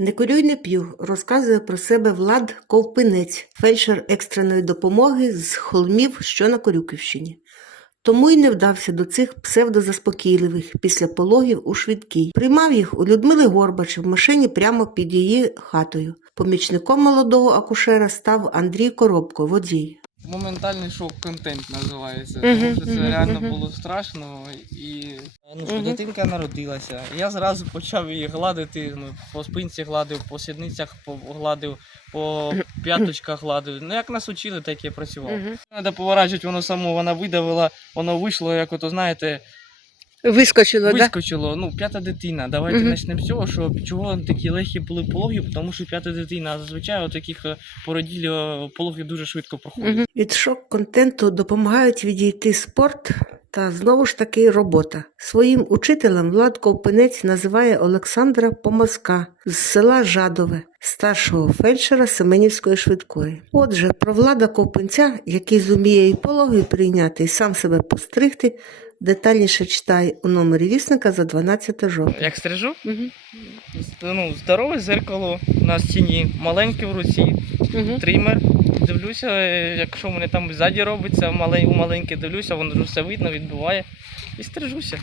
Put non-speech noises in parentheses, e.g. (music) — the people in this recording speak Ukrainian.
Не курю й не п'ю, розказує про себе Влад Ковпинець, фельдшер екстреної допомоги з холмів, що на Корюківщині. Тому й не вдався до цих псевдозаспокійливих після пологів у швидкій. Приймав їх у Людмили Горбач в машині прямо під її хатою. Помічником молодого акушера став Андрій Коробко, водій. Моментальний шок контент називається. Тому що це реально було страшно. І ну, що дитинка народилася. Я зразу почав її гладити, ну, по спинці гладив, по сідницях гладив, по (coughs) п'яточках гладив. Ну як нас учили, так я працював. Треба поворачувати, воно само вона видавила, воно вийшло, як ото знаєте, Вискочило, вискочило. Ну, п'ята дитина. Давайте Мгм. почнемо з цього, що чого такі легкі були пологи, тому що п'ята дитина. А зазвичай у таких е, породіль е, пологи дуже швидко проходять. Від шок-контенту допомагають відійти спорт та знову ж таки робота. Своїм учителем Влад Ковпинець називає Олександра Помазка з села Жадове, старшого фельдшера Семенівської швидкої. Отже, про Влада Ковпинця, який зуміє і пологи прийняти, і сам себе постригти, детальніше читай у номері вісника за 12 жовтня. Як стрижу? Ну, здорове зеркало на стіні, маленьке в руці, тример. Дивлюся, якщо в мене там ззаді робиться, у маленьке дивлюся, воно вже все видно, відбуває І стрижуся.